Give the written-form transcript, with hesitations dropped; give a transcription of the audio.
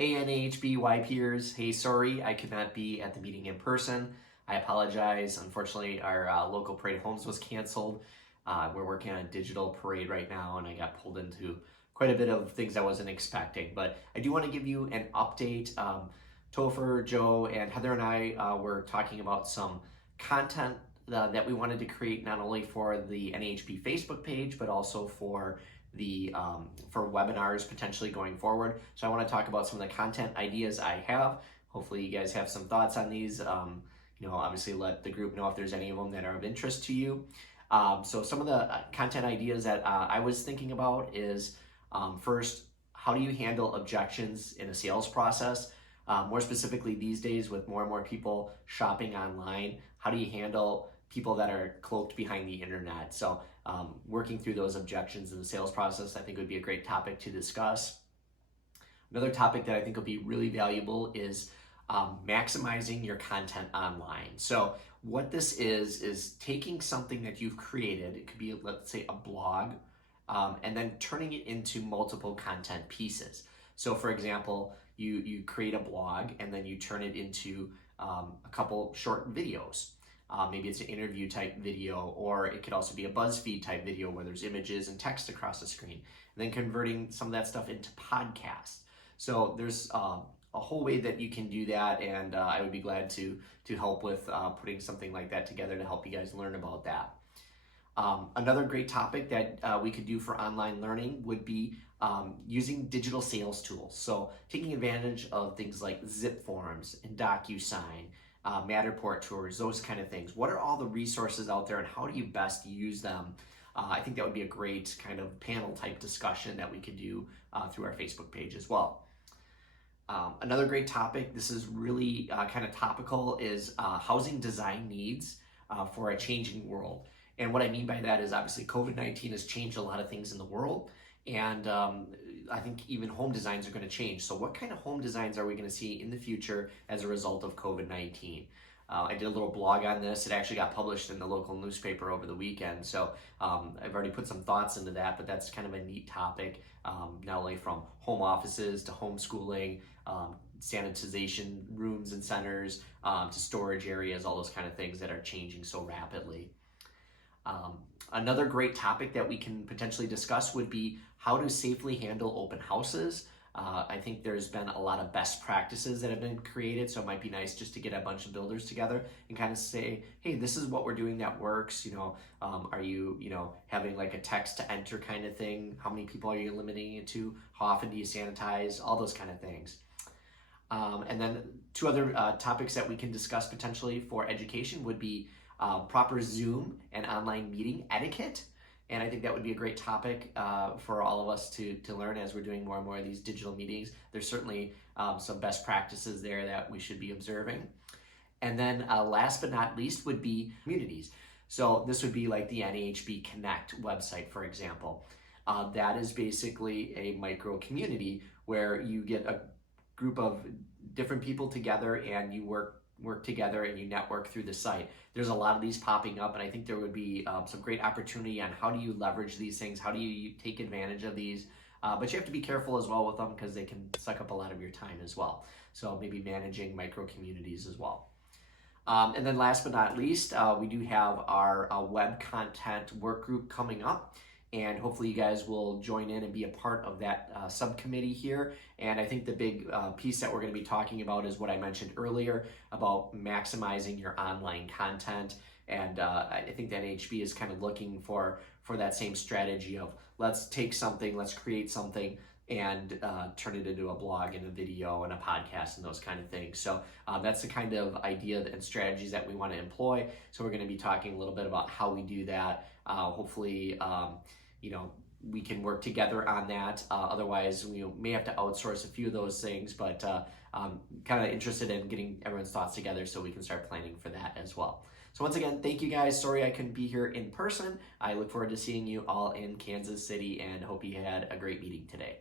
Hey NAHB peers, hey, sorry I could not be at the meeting in person. I apologize. Unfortunately, our local parade of homes was canceled. We're working on a digital parade right now, and I got pulled into quite a bit of things I wasn't expecting. But I do want to give you an update. Topher, Joe, and Heather and I were talking about some content that we wanted to create not only for the NAHB Facebook page, but also for the for webinars potentially going forward. So I want to talk about some of the content ideas I have. Hopefully you guys have some thoughts on these. Obviously let the group know if there's any of them that are of interest to you. So some of the content ideas that I was thinking about is first, how do you handle objections in a sales process? More specifically these days with more and more people shopping online, how do you handle people that are cloaked behind the internet? So working through those objections in the sales process, I think would be a great topic to discuss. Another topic that I think will be really valuable is maximizing your content online. So what this is taking something that you've created, it could be, let's say, a blog, and then turning it into multiple content pieces. So for example, you create a blog and then you turn it into a couple short videos. Maybe it's an interview type video, or it could also be a BuzzFeed type video where there's images and text across the screen, and then converting some of that stuff into podcasts. So there's a whole way that you can do that, and I would be glad to help with putting something like that together to help you guys learn about that. Another great topic that we could do for online learning would be using digital sales tools. So taking advantage of things like Zip forms and DocuSign, Matterport tours, those kind of things. What are all the resources out there and how do you best use them? I think that would be a great kind of panel type discussion that we could do through our Facebook page as well. Another great topic, this is really kind of topical, is housing design needs for a changing world. And what I mean by that is obviously COVID-19 has changed a lot of things in the world, and I think even home designs are going to change. So what kind of home designs are we going to see in the future as a result of COVID-19? I did a little blog on this. It actually got published in the local newspaper over the weekend. So I've already put some thoughts into that, but that's kind of a neat topic, not only from home offices to homeschooling, sanitization rooms and centers, to storage areas, all those kind of things that are changing so rapidly. Another great topic that we can potentially discuss would be how to safely handle open houses. I think there's been a lot of best practices that have been created, so it might be nice just to get a bunch of builders together and kind of say, hey, this is what we're doing that works. Are you, having like a text to enter kind of thing? How many people are you limiting it to? How often do you sanitize? All those kind of things. And then two other topics that we can discuss potentially for education would be proper Zoom and online meeting etiquette. And I think that would be a great topic for all of us to learn as we're doing more and more of these digital meetings. There's certainly some best practices there that we should be observing. And then last but not least would be communities. So this would be like the NAHB Connect website, for example. That is basically a micro community where you get a group of different people together and you work together and you network through the site. There's a lot of these popping up, and I think there would be some great opportunity on how do you leverage these things, how do you take advantage of these, but you have to be careful as well with them because they can suck up a lot of your time as well. So maybe managing micro communities as well. And then last but not least, we do have our web content work group coming up. And hopefully you guys will join in and be a part of that subcommittee here. And I think the big piece that we're going to be talking about is what I mentioned earlier about maximizing your online content. And I think that NAHB is kind of looking for that same strategy of let's take something, let's create something, and turn it into a blog and a video and a podcast and those kind of things. So that's the kind of idea and strategies that we want to employ. So we're going to be talking a little bit about how we do that. Hopefully, we can work together on that. Otherwise, we may have to outsource a few of those things, but I'm kind of interested in getting everyone's thoughts together so we can start planning for that as well. So once again, thank you guys. Sorry I couldn't be here in person. I look forward to seeing you all in Kansas City and hope you had a great meeting today.